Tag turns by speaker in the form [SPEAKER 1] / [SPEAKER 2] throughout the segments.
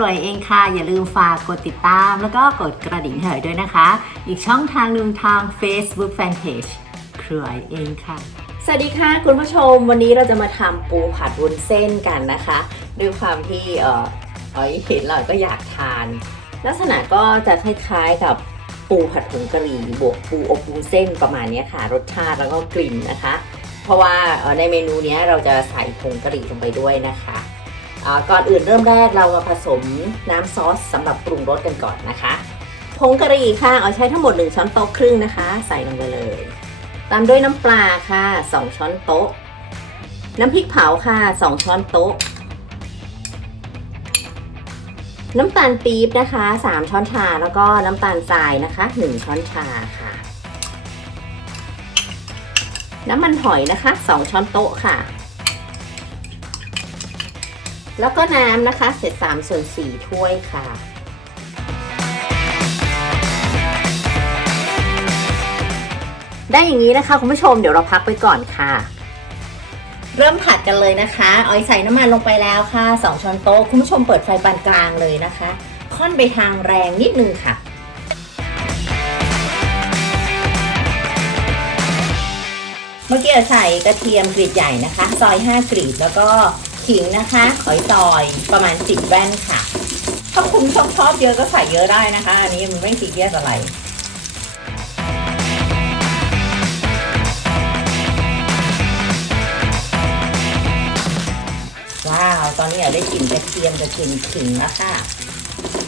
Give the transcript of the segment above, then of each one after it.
[SPEAKER 1] รวยเองค่ะ อย่าลืมฝากกดติดตามแล้วก็กดกระดิ่งเหยด้วยนะคะ อีกช่องทางหนึ่งทาง Facebook Fanpage ครวยเองค่ะ
[SPEAKER 2] สวัสดีค่ะคุณผู้ชมวันนี้เราจะมาทำปูผัดวุ้นเส้นกันนะคะ ด้วยความที่เออเอยเห็นเราก็อยากทาน ลักษณะก็จะคล้ายๆกับปูผัดผงกะหรี่บวกปูอบวุ้นเส้นประมาณนี้ค่ะ รสชาติแล้วก็กลิ่นนะคะ เพราะว่าในเมนูนี้เราจะใส่ผงกะหรี่ลงไปด้วยนะคะ ก่อนอื่นเริ่มแรกเรามาผสมน้ำซอสสำหรับปรุงรสกันก่อนนะคะผงกะหรี่ค่ะเอาใช้ทั้งหมด 1 ช้อนโต๊ะครึ่งนะคะ ใส่ลงไปเลย ตามด้วยน้ำปลาค่ะ 2 ช้อนโต๊ะ น้ำพริกเผาค่ะ 2 ช้อนโต๊ะ น้ำตาลปี๊บนะคะ 3 ช้อนชาแล้วก็น้ำตาลทรายนะคะ 1 ช้อนชาค่ะ น้ำมันหอยนะคะ 2 ช้อนโต๊ะค่ะ แล้วก็น้ำนะคะ เสร็จ3ส่วน4ถ้วยค่ะ ได้อย่างนี้นะคะคุณผู้ชมเดี๋ยวเราพักไปก่อนค่ะ เริ่มผัดกันเลยนะคะออยใส่น้ำมันลงไปแล้วค่ะ 2ช้อนโต๊ะคุณผู้ชมเปิดไฟปานกลางเลยนะคะ ค่อนไปทางแรงนิดนึงค่ะเมื่อกี้ใส่กระเทียมกรีดใหญ่นะคะ ซอย 5 กรีดแล้วก็ ขิงนะคะ ขอยซอยประมาณ10แว่นค่ะ ถ้าคุณชอบชอบเยอะก็ใส่เยอะได้นะคะ อันนี้มันไม่ซีเรียสอะไรว้าว ตอนนี้อยได้กลิ่นกระเทียมกับกลิ่นขิงแล้วค่ะ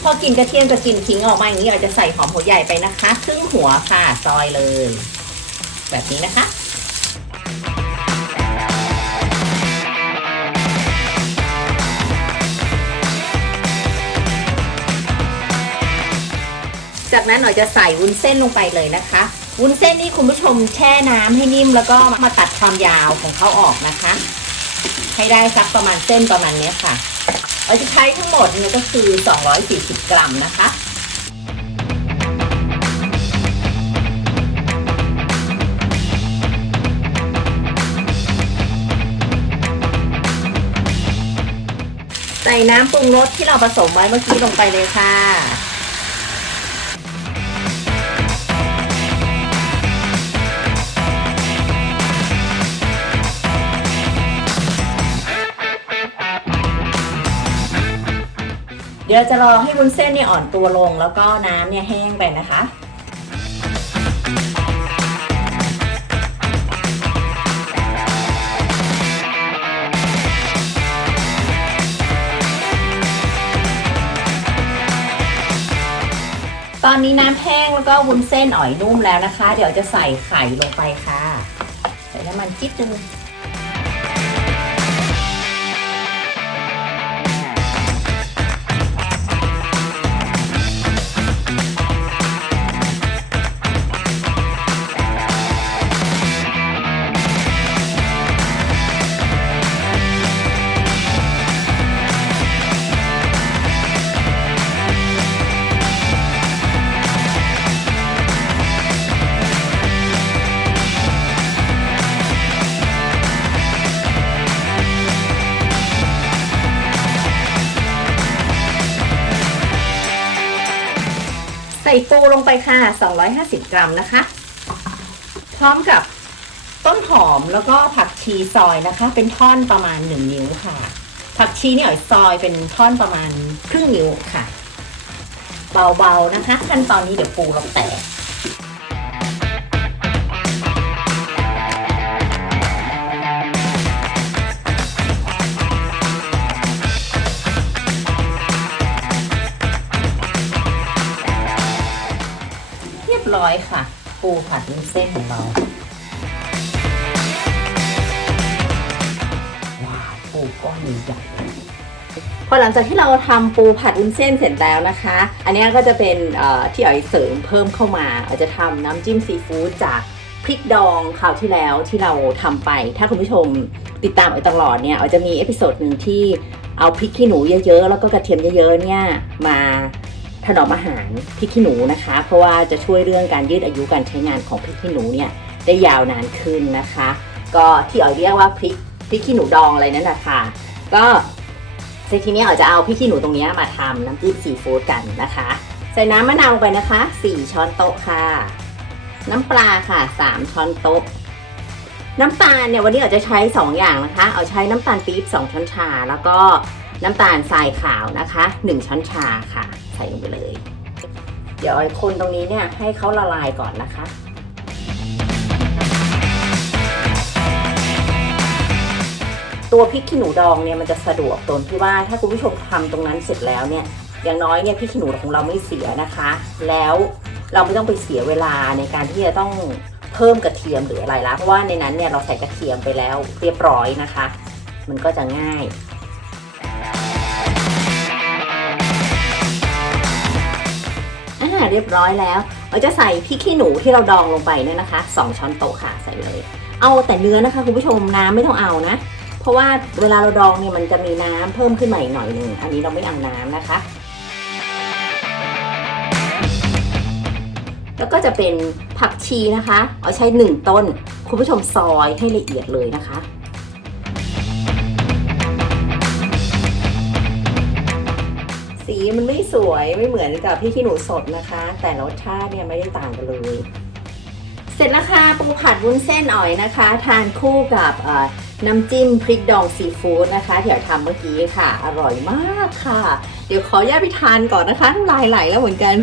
[SPEAKER 2] พอกลิ่นกระเทียมกับกลิ่นขิงออกมาอย่างนี้เราจะใส่หอมหัวใหญ่ไปนะคะ ครึ่งหัวค่ะซอยเลย แบบนี้นะคะ จากนั้นหน่อยจะใส่วุ้นเส้นลงไปเลยนะคะ วุ้นเส้นนี่คุณผู้ชมแช่น้ำให้นิ่มแล้วก็มาตัดความยาวของเขาออกนะคะ ให้ได้สักประมาณเส้นประมาณนี้ค่ะเราจะใช้ทั้งหมดเนี่ยก็คือ 240 กรัมนะคะใส่น้ำปรุงรสที่เราผสมไว้เมื่อกี้ลงไปเลยค่ะ ดี๋ยวจะรอให้วุ้นเส้นเนี่ยอ่อนตัวลง แล้วก็น้ำเนี่ยแห้งไปนะคะ ตอนนี้น้ำแห้งแล้วก็วุ้นเส้นอ่อยนุ่มแล้วนะคะ เดี๋ยวจะใส่ไข่ลงไปค่ะ ใส่น้ำมันจิ๊บนึง ใส่ปูลงไปค่ะ 250 กรัมนะคะ พร้อมกับต้นหอมแล้วก็ผักชีซอยนะคะ เป็นท่อนประมาณ 1 นิ้วค่ะ ผักชีเนี่ยเอาซอยเป็นท่อนประมาณครึ่งนิ้วค่ะ เบาๆนะคะ ขั้นตอนนี้เดี๋ยวปูเราแตก ร้อยค่ะ ปูผัดวุ้นเส้นของเราว้าวปูก้อนใหญ่พอหลังจากที่เราทำปูผัดวุ้นเส้นเสร็จแล้วนะคะ อันนี้ก็จะเป็นที่เอาไปเสริมเพิ่มเข้ามาเอาจะทำน้ำจิ้มซีฟู้ดจากพริกดองคราวที่แล้วที่เราทำไป ถ้าคุณผู้ชมติดตามเอาตลอดเนี่ยเอาจะมีเอพิโซดหนึ่งที่เอาพริกขี้หนูเยอะๆ แล้วก็กระเทียมเยอะๆเนี่ยมา ถนอมอาหารพริกขี้หนูนะคะ เพราะว่าจะช่วยเรื่องการยืดอายุการใช้งานของพริกขี้หนูเนี่ยได้ยาวนานขึ้นนะคะ ก็ที่อ๋อยเรียกว่าพริกพริกขี้หนูดองอะไรนั่นแหละค่ะก็ซึ่งทีนี้เราจะเอาพริกขี้หนูตรงนี้มาทำน้ำจิ้มซีฟู้ดกันนะคะ ใส่น้ำมะนาวไปนะคะ 4 ช้อนโต๊ะค่ะ น้ำปลาค่ะ 3 ช้อนโต๊ะน้ำตาลเนี่ยวันนี้เราจะใช้ 2 อย่างนะคะ เอาใช้น้ำตาลปี๊บ2ช้อนชา แล้วก็น้ำตาลทรายขาวนะคะ 1 ช้อนชาค่ะ ใส่ลงไปเลย เดี๋ยวไอ้คนตรงนี้เนี่ยให้เขาละลายก่อนนะคะ ตัวพริกขี้หนูดองเนี่ยมันจะสะดวกตรงที่ว่าถ้าคุณผู้ชมทำตรงนั้นเสร็จแล้วเนี่ยอย่างน้อยเนี่ยพริกขี้หนูของเราไม่เสียนะคะ แล้วเราไม่ต้องไปเสียเวลาในการที่จะต้องเพิ่มกระเทียมหรืออะไรละเพราะว่าในนั้นเนี่ยเราใส่กระเทียมไปแล้วเรียบร้อยนะคะ มันก็จะง่าย อ่าเรียบร้อยแล้ว เราจะใส่พริกขี้หนูที่เราดองลงไปเนี่ยนะคะ 2 ช้อนโต๊ะค่ะใส่เลย เอาแต่เนื้อนะคะคุณผู้ชมน้ำไม่ต้องเอานะ เพราะว่าเวลาเราดองเนี่ยมันจะมีน้ำเพิ่มขึ้นมาอีกหน่อยหนึ่งอันนี้เราไม่เอาน้ำนะคะ แล้วก็จะเป็นผักชีนะคะ เอาใช้หนึ่งต้น คุณผู้ชมซอยให้ละเอียดเลยนะคะ สีมันไม่สวยไม่เหมือนกับพี่ขี้หนูสดนะคะ แต่รสชาติเนี่ยไม่ได้ต่างกันเลย เสร็จแล้วค่ะปูผัดวุ้นเส้นอ่อยนะคะ ทานคู่กับน้ำจิ้มพริกดองซีฟู้ดนะคะที่เราทำเมื่อกี้ค่ะ อร่อยมากค่ะ เดี๋ยวขออนุญาตไปทานก่อนนะคะน้ำลายไหลแล้วเหมือนกัน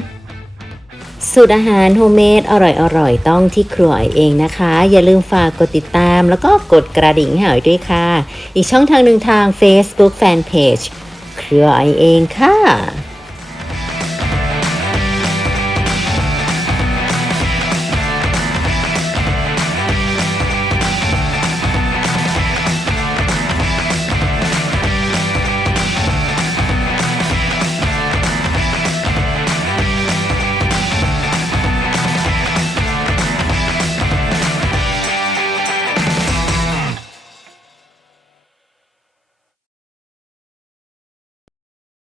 [SPEAKER 3] สูตรอาหารโฮมเมดอร่อยๆ ต้องที่ครัวยเองนะคะ อย่าลืมฝากกดติดตาม แล้วก็กดกระดิ่งให้อ๋อยด้วยค่ะ อีกช่องทางหนึ่งทาง Facebook Fanpage เชื่อ๋อเองค่ะ